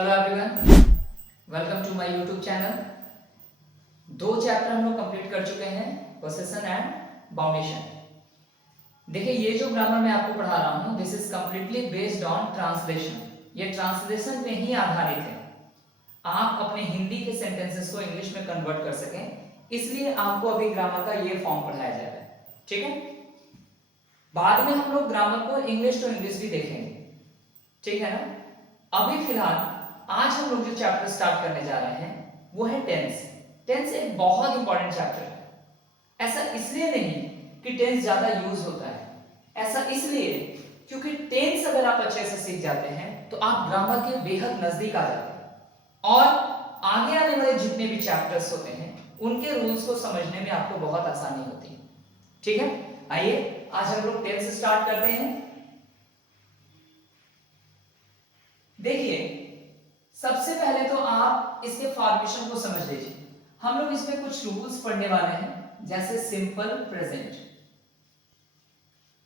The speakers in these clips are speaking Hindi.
Hello everyone, welcome to my YouTube channel. दो चैप्टर हम लोग कंप्लीट कर चुके हैं, पोसेशन एंड बाउंडेशन। देखिए, ये जो ग्रामर मैं आपको पढ़ा रहा हूँ, this is completely based on translation. ये ट्रांसलेशन पे ही आधारित है। आप अपने हिंदी के सेंटेंसेस को इंग्लिश में कन्वर्ट कर सकें, इसलिए आपको अभी ग्रामर का ये फॉर्म पढ़ाया जा रहा है। ठीक है, बाद में हम लोग ग्रामर को इंग्लिश टू इंग्लिश भी देखेंगे। ठीक है ना। अभी फिलहाल आज हम लोग जो चैप्टर स्टार्ट करने जा रहे हैं वो है टेंस। टेंस एक बहुत इंपॉर्टेंट चैप्टर है। ऐसा इसलिए नहीं कि टेंस ज्यादा यूज होता है, ऐसा इसलिए क्योंकि टेंस अगर आप अच्छे से सीख जाते हैं तो आप ग्रामर के बेहद नजदीक आ जाते हैं और आगे आने वाले जितने भी चैप्टर्स होते हैं उनके रूल्स को समझने में आपको बहुत आसानी होती है। ठीक है, आइए आज हम लोग टेंस स्टार्ट करते हैं। देखिए, सबसे पहले तो आप इसके फॉर्मेशन को समझ लीजिए। हम लोग इसमें कुछ रूल्स पढ़ने वाले हैं, जैसे सिंपल प्रेजेंट।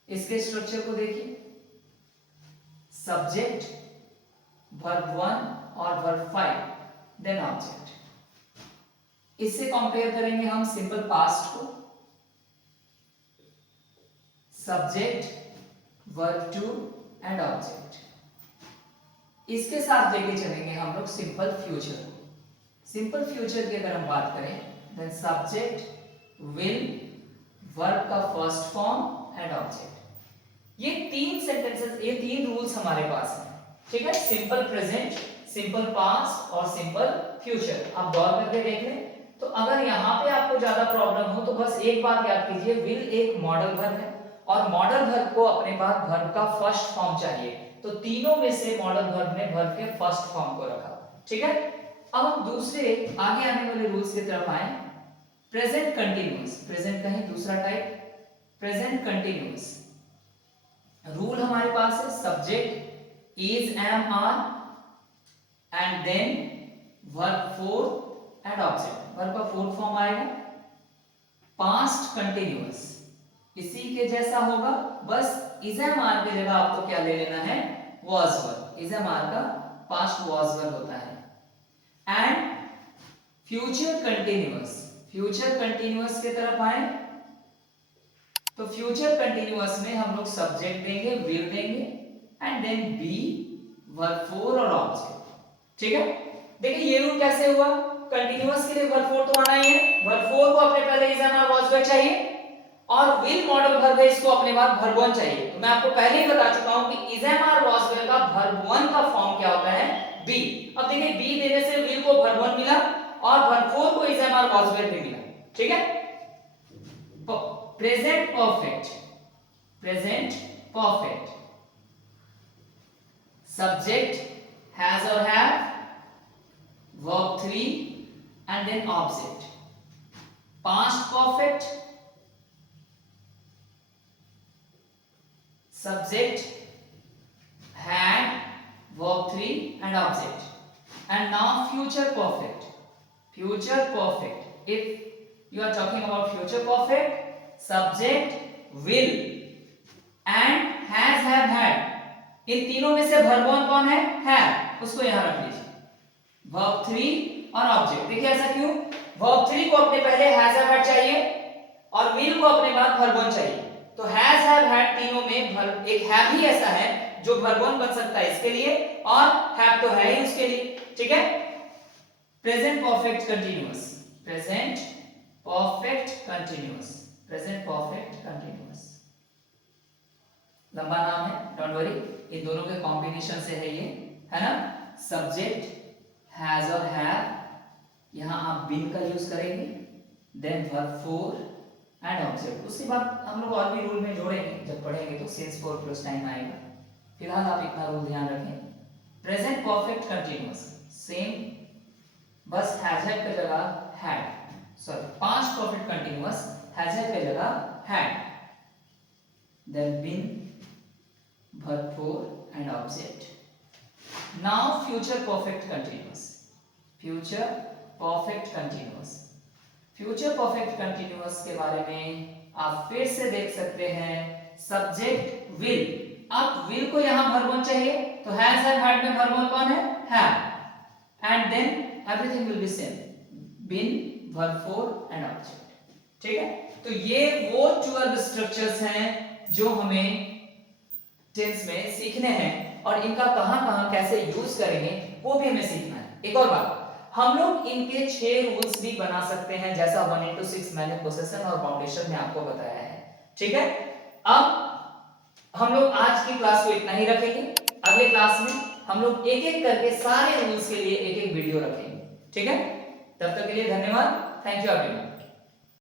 इसके स्ट्रक्चर को देखिए, सब्जेक्ट, वर्ब 1 और वर्ब 5, देन ऑब्जेक्ट। इससे कंपेयर करेंगे हम सिंपल पास्ट को, सब्जेक्ट, वर्ब 2 एंड ऑब्जेक्ट। इसके साथ लेके चलेंगे हम लोग सिंपल फ्यूचर को। सिंपल फ्यूचर की अगर हम बात करें, देन सब्जेक्ट, विल, वर्ब का फर्स्ट फॉर्म एंड ऑब्जेक्ट। ये तीन सेंटेंसेस, ये तीन रूल्स हमारे पास हैं। ठीक है, सिंपल प्रेजेंट, सिंपल पास्ट और सिंपल फ्यूचर। आप गौर करके देख लें तो अगर यहाँ पे आपको ज्यादा प्रॉब्लम हो तो बस एक बात याद कीजिए, विल एक मॉडल वर्ब है और मॉडल वर्ब को अपने पास वर्ब का फर्स्ट फॉर्म चाहिए। तो तीनों में से मॉडल वर्ब ने वर्ब के फर्स्ट फॉर्म को रखा। ठीक है, अब हम दूसरे आगे आने वाले रूल्स की तरफ आए। प्रेजेंट कंटीन्यूअस, प्रेजेंट का ही दूसरा टाइप, प्रेजेंट कंटीन्यूअस। रूल हमारे पास है subject is, am, are and then verb 4 and object. Verb का फोर्थ फॉर्म आएगा पास्ट कंटीन्यूअस, इसी के जैसा होगा, बस इज, एम, आर की जगह आपको क्या ले लेना है, was verb। Is, am, are का पास्ट was verb होता है। And future continuous, future continuous की तरफ आए तो फ्यूचर कंटीन्यूअस में हम लोग सब्जेक्ट देंगे, विल देंगे एंड देन बी, वर्ब 4 और ऑब्जेक्ट। ठीक है, देखिए ये रूल कैसे हुआ। कंटीन्यूअस के लिए वर्ब 4 तो आना ही है, वर्ब 4 को अपने पहले is, am, are, was verb चाहिए और विल मॉडल वर्ब है, इसको अपने बाद वर्ब 1 चाहिए। तो मैं आपको पहले ही बता चुका हूं कि is, am, are, was verb का वर्ब 1 का फॉर्म क्या होता है, बी। अब देखिए, बी देने से विल को वर्ब 1 मिला और वर्ब 4 को is, am, are, was verb भी मिला। ठीक है, present perfect, present perfect, subject has और have, verb 3 and then object. Past perfect, subject, had, verb 3 and object. And now future perfect. Future perfect. If you are talking about future perfect, subject, will and has, have, had. इन तीनों में से verb 1 कौन है, have, उसको यहां रख लीजिए। verb 3 और object। देखिए ऐसा क्यों, verb 3 को अपने पहले has, have, had चाहिए और will को अपने बाद verb 1 चाहिए। तो हैज, हैव, हैड तीनों में वर्ब, एक हैव ही ऐसा है जो वर्ब 1 बन सकता है इसके लिए और हैव तो है ही उसके लिए। ठीक है, present perfect continuous, present perfect continuous, present perfect continuous. लंबा नाम है, डोंट वरी, इन दोनों के कॉम्बिनेशन से है ये, है ना। सब्जेक्ट हैज और हैव, यहां आप बीन का यूज करेंगे, देन वर्ब 4 एंड ऑब्जेक्ट। उसके बाद हम लोग और भी रूल में जोड़ेंगे, जब पढ़ेंगे तो सिंस 4 + टाइम आएगा। फिलहाल आप इतना रूल ध्यान रखें। प्रेजेंट परफेक्ट कंटीन्यूअस सेम, बस हैज, हैड की जगह had, sorry past perfect continuous has, had की जगह had, then been, verb 4 and object. Now future perfect continuous, future perfect continuous. Future perfect continuous के बारे में आप फिर से देख सकते हैं, सब्जेक्ट विल। अब विल को यहां वर्ब 1 चाहिए तो हैज, हैव, हैड में वर्ब 1 कौन है, have. And then everything will be same, been, verb four and object. ठीक है, तो ये वो 12 स्ट्रक्चर्स हैं जो हमें टेंस में सीखने हैं और इनका कहां-कहां कैसे यूज करेंगे वो भी हमें सीखना है। एक और बात, हम लोग इनके 6 रूल्स भी बना सकते हैं, जैसा 1:6 मैंने पोसेशन और फाउंडेशन में आपको बताया है। ठीक है, अब हम लोग आज की क्लास को इतना ही रखेंगे। अगले क्लास में हम लोग एक एक करके सारे रूल्स के लिए एक एक वीडियो रखेंगे। ठीक है, तब तक के लिए धन्यवाद। Thank you everyone.